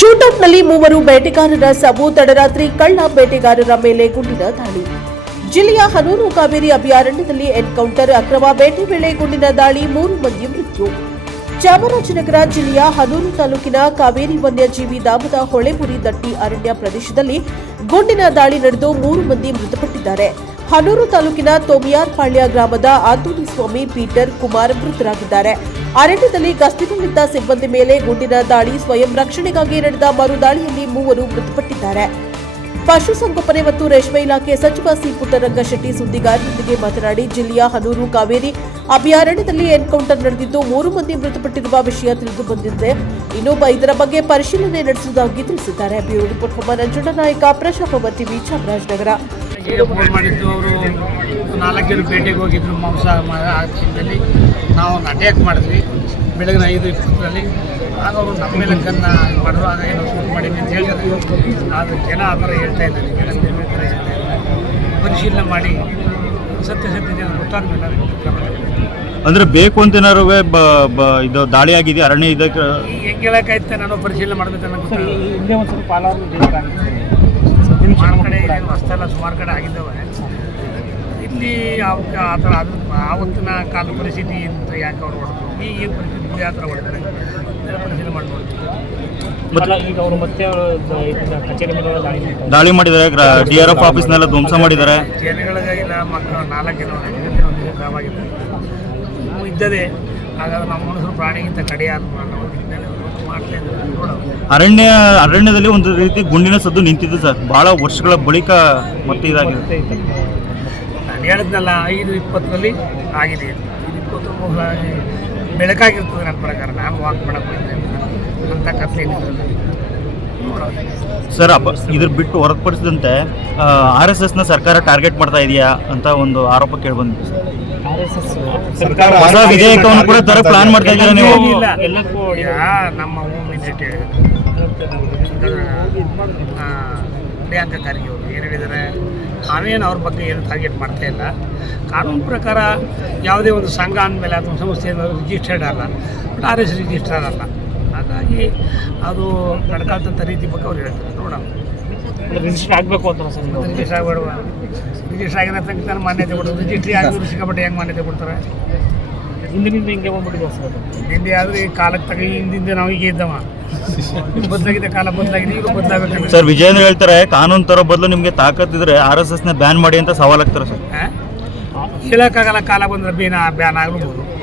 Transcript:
ಶೂಟೌಟ್ನಲ್ಲಿ ಮೂವರು ಬೇಟೆಗಾರರ ಸಾವು, ತಡರಾತ್ರಿ ಕಳ್ಳ ಬೇಟೆಗಾರರ ಮೇಲೆ ಗುಂಡಿನ ದಾಳಿ. ಜಿಲ್ಲೆಯ ಹನೂರು ಕಾವೇರಿ ಅಭಯಾರಣ್ಯದಲ್ಲಿ ಎನ್ಕೌಂಟರ್, ಅಕ್ರಮ ಬೇಟೆ ವೇಳೆ ಗುಂಡಿನ ದಾಳಿ, 3 ಮಂದಿ ಮೃತ್ಯು. ಚಾಮರಾಜನಗರ ಜಿಲ್ಲೆಯ ಹನೂರು ತಾಲೂಕಿನ ಕಾವೇರಿ ವನ್ಯಜೀವಿ ಧಾಮದ ಹೊಳೆಬುರಿ ದಟ್ಟಿ ಅರಣ್ಯ ಪ್ರದೇಶದಲ್ಲಿ ಗುಂಡಿನ ದಾಳಿ ನಡೆದು 3 ಮಂದಿ ಮೃತಪಟ್ಟಿದ್ದಾರೆ. ಹನೂರು ತಾಲೂಕಿನ ತೋಮಿಯಾರ್ಪಾಳ್ಯ ಗ್ರಾಮದ ಆಂತೋನಿಸ್ವಾಮಿ, ಪೀಟರ್, ಕುಮಾರ್ ಮೃತರಾಗಿದ್ದಾರೆ. ಅರಣ್ಯದಲ್ಲಿ ಗಸ್ತಿನಲ್ಲಿದ್ದ ಸಿಬ್ಬಂದಿ ಮೇಲೆ ಗುಂಡಿನ ದಾಳಿ. ಸ್ವಯಂ ರಕ್ಷಣೆಗಾಗಿ ನಡೆದ ಮರು ದಾಳಿಯಲ್ಲಿ 3 ಮೃತಪಟ್ಟಿದ್ದಾರೆ. ಪಶುಸಂಗೋಪನೆ ಮತ್ತು ರೇಷ್ಮೆ ಇಲಾಖೆ ಸಚಿವ ಸಿ. ಪುಟ್ಟರಂಗಶೆಟ್ಟಿ ಸುದ್ದಿಗಾರರೊಂದಿಗೆ ಮಾತನಾಡಿ, ಜಿಲ್ಲೆಯ ಹನೂರು ಕಾವೇರಿ ಅಭಯಾರಣ್ಯದಲ್ಲಿ ಎನ್ಕೌಂಟರ್ ನಡೆದಿದ್ದು 3 ಮಂದಿ ಮೃತಪಟ್ಟಿರುವ ವಿಷಯ ತಿಳಿದು ಬಂದಿದೆ. ಇನ್ನೊಬ್ಬ ಇದರ ಬಗ್ಗೆ ಪರಿಶೀಲನೆ ನಡೆಸುವುದಾಗಿ ತಿಳಿಸಿದ್ದಾರೆ. ಬ್ಯೂರೋ ರಿಪೋರ್ಟ್ ನಂಜುಂಡ ನಾಯಕ, ಪ್ರಜಾಪ್ರಭ ಟಿವಿ, ಚಾಮರಾಜನಗರ. ಫೋನ್ ಮಾಡಿದ್ದು ಅವರು 4 ಜನ ಭೇಟಿಗೆ ಹೋಗಿದ್ರು. ಮಾಂಸ ಹಾಕಿದ್ದಲ್ಲಿ ನಾವು ಅಟ್ಯಾಕ್ ಮಾಡಿದ್ವಿ ಬೆಳಗಿನ 5:20 ಆಗ ಅವರು ನಮ್ಮ ಮೇಲೆ ಗನ್ನ ಮಾಡಿದ್ರು. ಆಗ ಏನೋ ಶೂಟ್ ಮಾಡಿದ್ವಿ ಅಂತ ಹೇಳಿದ್ರು. ಆದರೆ ಜನ ಆ ಥರ ಹೇಳ್ತಾ ಇದ್ದಾರೆ, ಜನ ಬೇರೆ ಥರ ಹೇಳ್ತಾ ಇದ್ದಾರೆ. ಪರಿಶೀಲನೆ ಮಾಡಿ ಸತ್ಯಾಸತ್ಯತೆ ಗೊತ್ತಾದ ಮೇಲೆ ಅಂದ್ರೆ ಬೇಕು ಅಂತ ಏನಾರು ಇದು ದಾಳಿ ಆಗಿದೆ ಅರಣ್ಯ ಇದಕ್ಕೆ ಹೆಂಗೆ ಹೇಳೋಕ್ಕಾಯ್ತು, ನಾನು ಪರಿಶೀಲನೆ ಮಾಡಬೇಕು ಅನ್ನೋ ಹಿಂದೆ ಒಂದು ಸ್ವಲ್ಪ ಪಾಲಾದ್ರು ಸುಮಾರು ಕಡೆ ಅಷ್ಟೆಲ್ಲ ಸುಮಾರು ಕಡೆ ಆಗಿದ್ದಾವೆ. ಇಲ್ಲಿ ಆ ಥರ ಆವತ್ತಿನ ಕಾಲ ಪರಿಸ್ಥಿತಿ ಅಂತ ಯಾಕೆ ಅವ್ರು ಹೊಡೆದ್ರು, ಈಗಿನ ಪರಿಸ್ಥಿತಿ ಯಾವ ಥರ ಹೊಡೆದಾರೆ ಪರಿಶೀಲನೆ ಮಾಡ್ಬೋದು. ಈಗ ಅವರು ಮತ್ತೆ ಕಚೇರಿ ಮೇಲೆ ದಾಳಿ ಮಾಡಿದ್ದಾರೆ. DRF ಆಫೀಸ್ನೆಲ್ಲ ಧ್ವಂಸ ಮಾಡಿದ್ದಾರೆ. ಜನಗಳಿಗೆ ಇಲ್ಲ ಮಕ್ಕಳು 4 ಜನ ಸಾವಾಗಿದ್ದಾರೆ ಇದ್ದದೆ. ಹಾಗಾದ್ರೆ ನಮ್ಮ ಮನುಷ್ಯರು ಪ್ರಾಣಿಗಿಂತ ಕಡೆಯಾದ ಮಾಡ್ತಾ ಇದ್ದಾರೆ. ಅರಣ್ಯದಲ್ಲಿ ಒಂದು ರೀತಿ ಗುಂಡಿನ ಸದ್ದು ನಿಂತಿದ್ದು ಸರ್, ಬಹಳ ವರ್ಷಗಳ ಬಳಿಕ ಮತ್ತೆ ಇದಾಗಿದೆ. ನಾನು ಹೇಳಿದ್ನಲ್ಲ 5:20 ಆಗಿದೆ. 5:20 ಬೆಳಕಾಗಿರ್ತದೆ ನನ್ನ ಪ್ರಕಾರ. ನಾನು ವಾಕ್ ಮಾಡಕ್ಕೆ ಹೋಗಿದ್ದೆ ಅಂತ ಕಥೆ ಸರ್. ಇದ್ರ ಬಿಟ್ಟು ಹೊರತುಪಡಿಸಿದಂತೆ RSSನ ಸರ್ಕಾರ ಟಾರ್ಗೆಟ್ ಮಾಡ್ತಾ ಇದೆಯಾ ಅಂತ ಒಂದು ಆರೋಪ ಕೇಳಿಬಂದಿದೆ ಸರ್. ಹೊಸ ವಿಧೇಯಕವನ್ನು ಕೂಡ ತರ ಪ್ಲಾನ್ ಮಾಡ್ತಾ ಇದ್ದೀರಾ ನೀವು? ನಮ್ಮ ಹೋಮ್ ಮಿನಿಸ್ಟರ್ ಪ್ರಿಯಾಂಕಾ ಖರ್ಗೆ ಅವರು ಏನು ಹೇಳಿದ್ದಾರೆ, ನಾವೇನು ಅವ್ರ ಬಗ್ಗೆ ಏನು ಟಾರ್ಗೆಟ್ ಮಾಡ್ತಾ ಇಲ್ಲ. ಕಾನೂನು ಪ್ರಕಾರ ಯಾವುದೇ ಒಂದು ಸಂಘ ಅಂದಮೇಲೆ ಅಥವಾ ಸಂಸ್ಥೆ ರಿಜಿಸ್ಟರ್ಡ್ ಅಲ್ಲ, ಬಟ್ RS ರಿಜಿಸ್ಟರ್ ಅಲ್ಲ. ಹಾಗಾಗಿ ಅದು ನಡ್ಕೊಳ್ತಂಥ ರೀತಿ ಬಗ್ಗೆ ಅವ್ರು ಹೇಳ್ತಾರೆ. ನೋಡೋಣ, ರಿಜಿಸ್ಟರ್ ಆಗಬೇಕು ಅಂತ ರಿಜಿಸ್ಟರ್ ಆಗಬೇಡುವ. ರಿಜಿಸ್ಟರ್ ಆಗಿರೋ ತನಕ ಮಾನ್ಯತೆ ಕೊಡೋದು. ರಿಜಿಸ್ಟ್ರಿ ಆಗಿದ್ರು ಸಿಕ್ಕಾಪಟ್ಟೆ ಹೆಂಗೆ ಮಾನ್ಯತೆ ಕೊಡ್ತಾರೆ? ಹಿಂದಿನಿಂದ ಹಿಂಗೆ ಬಂದ್ಬಿಟ್ಟಿದೆ ಸರ್. ಹಿಂದೆ ಆದರೆ ಕಾಲಕ್ಕೆ ತಗ ಹಿಂದಿಂದ ನಾವು ಈಗ ಇದ್ದವ ಬದಲಾಗಿದೆ, ಕಾಲ ಬದಲಾಗಿದೆ, ಈಗ ಬದಲಾಗಬೇಕು ಸರ್. ವಿಜಯೇಂದ್ರ ಹೇಳ್ತಾರೆ, ಕಾನೂನು ತರೋ ಬದಲು ನಿಮಗೆ ತಾಕತ್ತಿದ್ರೆ RSSನ ಬ್ಯಾನ್ ಮಾಡಿ ಅಂತ ಸವಾಲಾಗ್ತಾರೆ ಸರ್. ಹೇಳೋಕ್ಕಾಗಲ್ಲ, ಕಾಲ ಬಂದರೆ ಬ್ಯಾನ್ ಆಗಬಹುದು.